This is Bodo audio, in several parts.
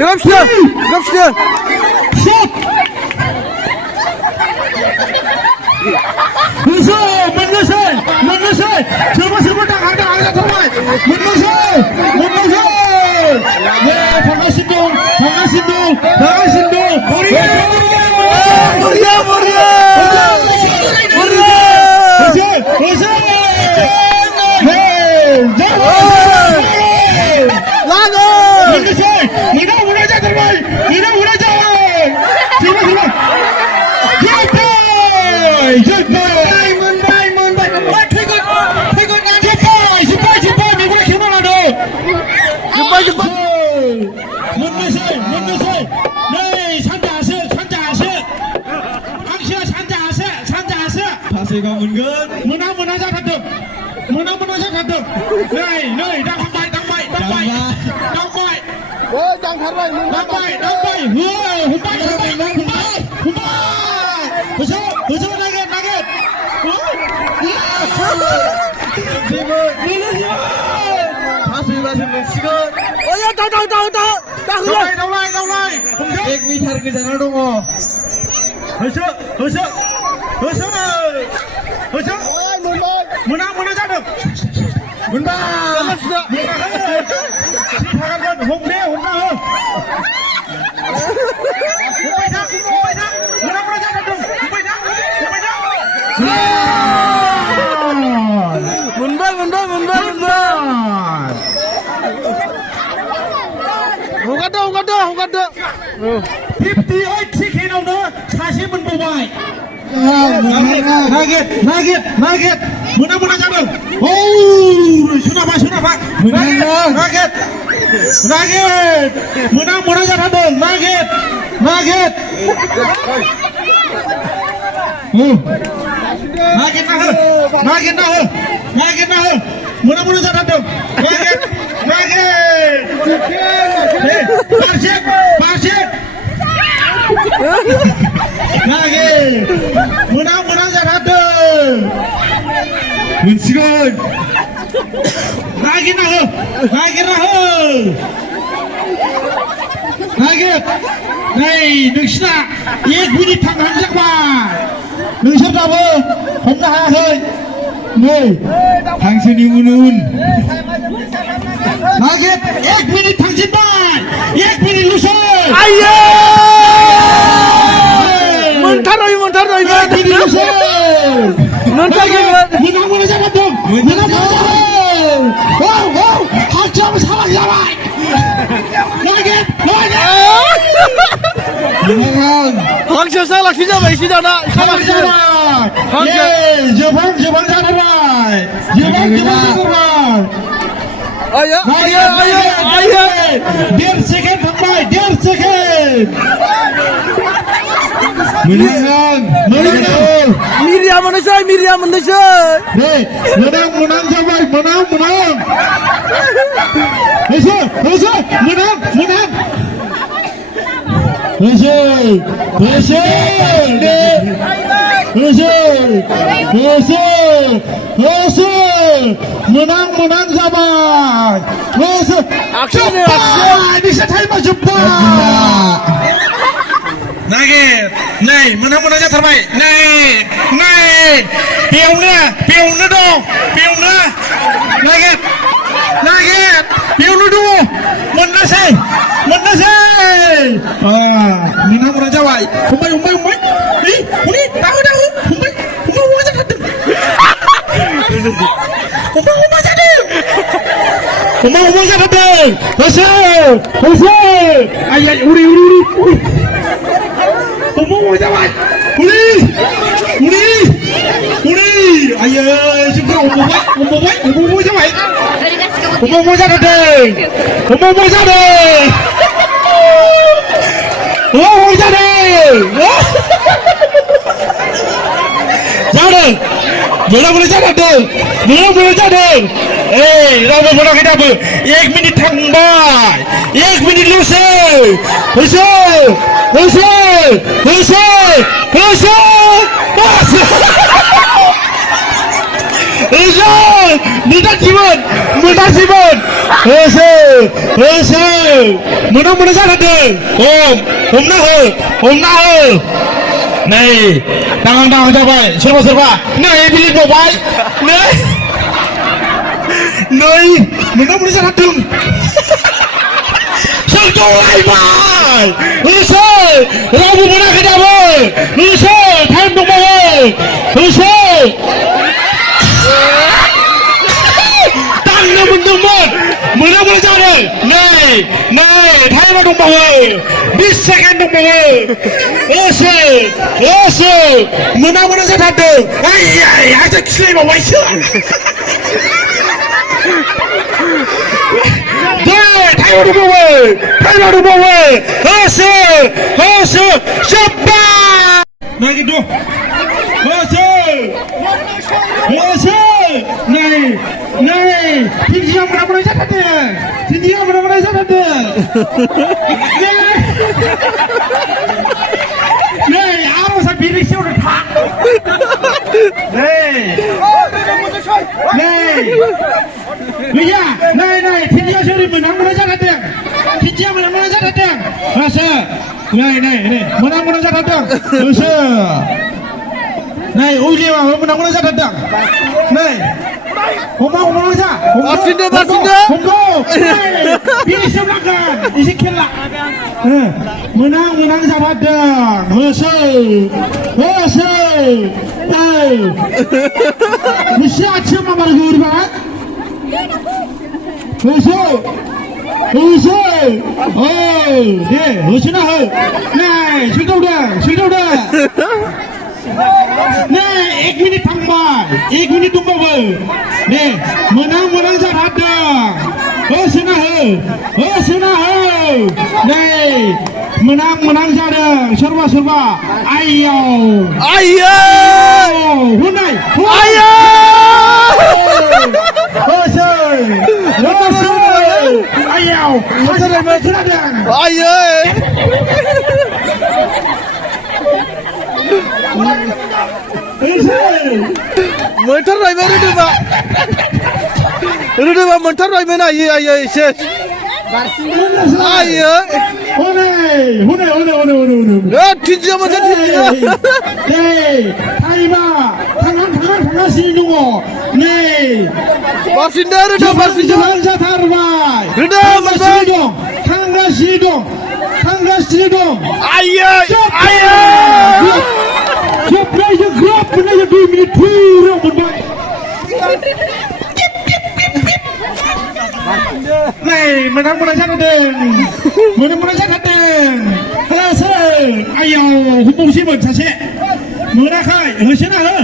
갑시다. 갑시다. 그래서 문노세 저번 당한다 정말 문노세 네 반갑신동 머리야 Sài Gòn mình gơn muna ra thật được này đang bay 오, 장 타라이 문. hùng bay 벌써 나게 다시 마시는 시간. 어야, 나 그래. đâu lại Ek mitar ke sana dong. 벌써 muna ra được 문바. 갑시다. hùng hùng ra hơn 문바. 오가다. 58 치킨 nữa 40분 보바이 나겟 문화 잡음 오우 수나봐 나겟 문화 잡음 나겟 나겟 문화 잡음 나겟 문화 잡음 지금 나겟 này 능신아 एक मिनिट थांनानै जाबाय नोंसोरनाबो हमनो हायाखै नै हांसोनि उन नागेट एक मिनिट थांसिनबाय एक मिनिटल'सै 아예. 문타로이. एक मिनिटल'सै 문화 잡았다 한참 사랑 잡아이 나겟 황실 살락 시잖아. 예, 저방 잡아라. 아야. डेढ़ सेकंड थांबाय 1.5 second 미리야 모너셔. 네 문항 잡아요 문항 해서 문항 잡아 액션. 미션 타이머 줍봐 나게 này 문항 잡아요 này biểu nữa đâu 나게 biểu nữa đâu mình nó say 문항 잡아요 홈바이 이 우리 나가 홈바이 잡았다 홈바이 잡았다 벌써 아야 우리 홈바이 잡아 우리 아야 지금 홈바이 잡아 홈바이 boleh jadi. Rabu boleh kita ber. 1 minit थांबाय 1 minit ल'सै होसो मोनथारसिमोन होसो मोनहां जाथारदों हमना हो नै दाहां जाबाय सोरबा नै बिलिट बावबाय नै मोनहां जाथारदों सोरगोलायबाय होसो रावबो मोनाखै दाबो होसो टाइम दंबावो होसो दांनो मोनदोंमोन मोना जादों नै टाइमा दंबावो 20 सेकेन्ड दंबावो होसो मोना जाथारदों आइया खिलायबावबायसो टाइमा दंबावो होसो जोब्बा नै खिन्थु होसो नै टिभियाव मोना जाथारदों टिभियाव मोना जाथारदों नै आर'जा बेरेक्सियाव था गैया नै टिभियाव ओरै मोना जाथारदों टिभियाव मोना जाथारदों होसो नै मोना जाथारदों होसो नै उइलियामाबो मोना जाथारदों नै हमा जा बारसिनदो हमगौ बेसेयाव नांगोन एसे खेल ला मोनां जाथारदों होसो मोनसे आथिङाव मा मारगौ ओरैबा होसो दे होसोना हो नै सोदावदों नै 1 मिनिट थांबाय 1 मिनिट दंबावो दे मोनां जाथारदों होसोना हो नै मोनां जादों सोरबा आइयाव हुनाय होसो आइयाव खोनादों मोनथारबायमोन रोदोबा मोनथारबायमोन आइयो एसे आइयो थिनजिया मोनसे टाइमा थांगासिनो दङ नै बारसिनदो रोदो बारसिनदो जाथारबाय रोदो मोनबाय थांगासिनो दं आइयो जोबनायजों ग्रोब मोननायजों 2 मिनिट फुराव मोनबाय नै मोना जाथारदों होसो आइयाव हमबावसैमोन सासे मोनाखै होसोना हो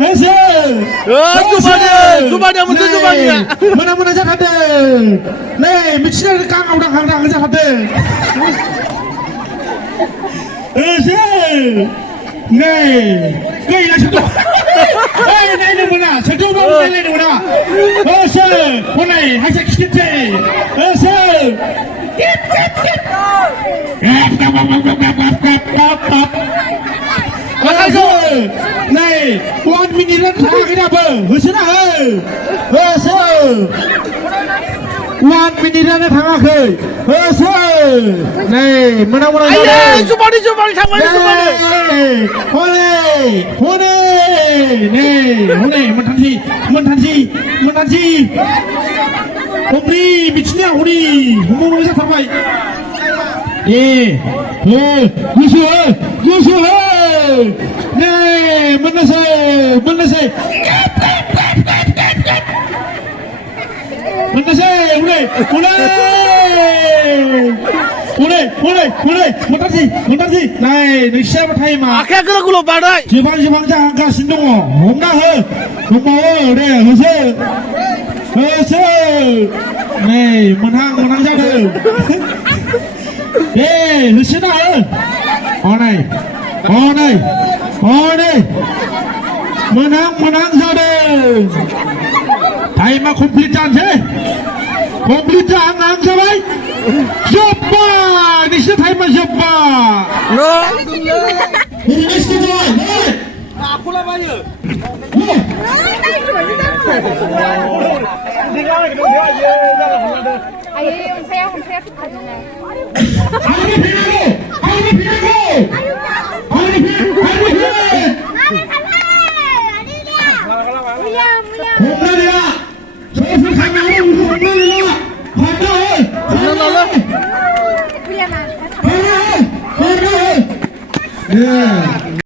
होसो जुबानिया मोनसे जुबानिया मोना जाथारदों नै मिथिनो गांआव दांहां जाथारदों होसो नै गैला सोरथ' नायनो मोना सोरथ'बाबो नायलायनो मोना होसो हनै हायसा खिथेरसै होसो नै 1 मिनिट थाङाखै दाबो होसोना होसो 1 मिनिटानो थाङाखै होसो नै मोना जुबानि थांबाय हनै मोनथानसै हमरि बिथिनिया हमबावनाय जाथारबाय गोसो हो नै मोननोसै मोनथारसै नै नोंसिनाबो टाइमा आखाया गोलाव बानाय जोबां जागासिनो दङ हमना हो दंबावो दे होसो नै मोनहां जादों दे होसोना हो हनै मोनहां जादों टाइमा कमप्लिट जानोसै जाहां जाबाय जोब्बाय नोंसिना टाइमा जोब्बाय 우리 넥스트 좋아. 네. 아 콜라 마요. 아예 형 패야 가지네. 아니 비라고. 아니 비라고. 아니 비. 아니 비. 홈런이야. 저수 가면 홈런이야. 가자. 홈런. 홈런. 홈런. 예.